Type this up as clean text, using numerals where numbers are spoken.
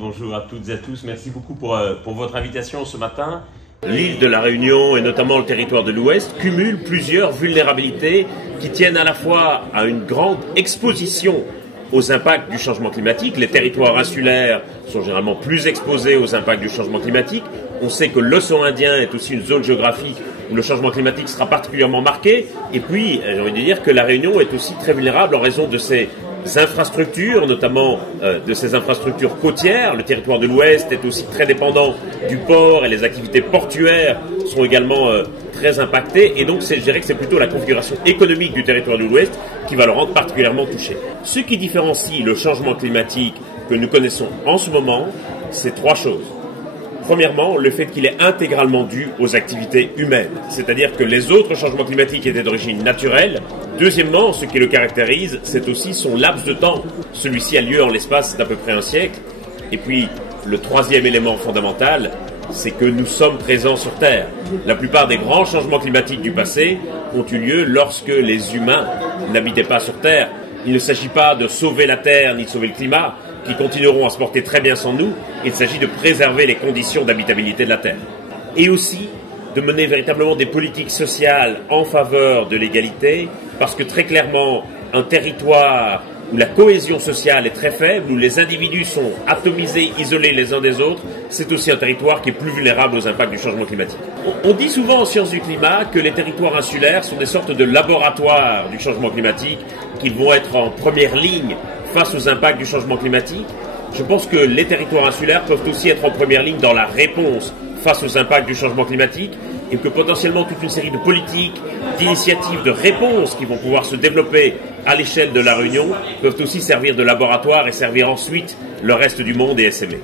Bonjour à toutes et à tous, merci beaucoup pour votre invitation ce matin. L'île de la Réunion et notamment le territoire de l'Ouest cumulent plusieurs vulnérabilités qui tiennent à la fois à une grande exposition aux impacts du changement climatique. Les territoires insulaires sont généralement plus exposés aux impacts du changement climatique. On sait que l'océan Indien est aussi une zone géographique où le changement climatique sera particulièrement marqué. Et puis, j'ai envie de dire que la Réunion est aussi très vulnérable en raison de ses infrastructures, notamment de ces infrastructures côtières. Le territoire de l'Ouest est aussi très dépendant du port et les activités portuaires sont également très impactées. Et donc, je dirais que c'est plutôt la configuration économique du territoire de l'Ouest qui va le rendre particulièrement touché. Ce qui différencie le changement climatique que nous connaissons en ce moment, c'est trois choses. Premièrement, le fait qu'il est intégralement dû aux activités humaines, c'est-à-dire que les autres changements climatiques étaient d'origine naturelle. Deuxièmement, ce qui le caractérise, c'est aussi son laps de temps. Celui-ci a lieu en l'espace d'à peu près un siècle. Et puis, le troisième élément fondamental, c'est que nous sommes présents sur Terre. La plupart des grands changements climatiques du passé ont eu lieu lorsque les humains n'habitaient pas sur Terre. Il ne s'agit pas de sauver la Terre ni de sauver le climat, qui continueront à se porter très bien sans nous. Il s'agit de préserver les conditions d'habitabilité de la Terre. Et aussi de mener véritablement des politiques sociales en faveur de l'égalité, parce que très clairement, un territoire où la cohésion sociale est très faible, où les individus sont atomisés, isolés les uns des autres, c'est aussi un territoire qui est plus vulnérable aux impacts du changement climatique. On dit souvent en sciences du climat que les territoires insulaires sont des sortes de laboratoires du changement climatique, qu'ils vont être en première ligne face aux impacts du changement climatique. Je pense que les territoires insulaires peuvent aussi être en première ligne dans la réponse face aux impacts du changement climatique et que potentiellement toute une série de politiques, d'initiatives, de réponses qui vont pouvoir se développer à l'échelle de la Réunion peuvent aussi servir de laboratoire et servir ensuite le reste du monde et s'aimer.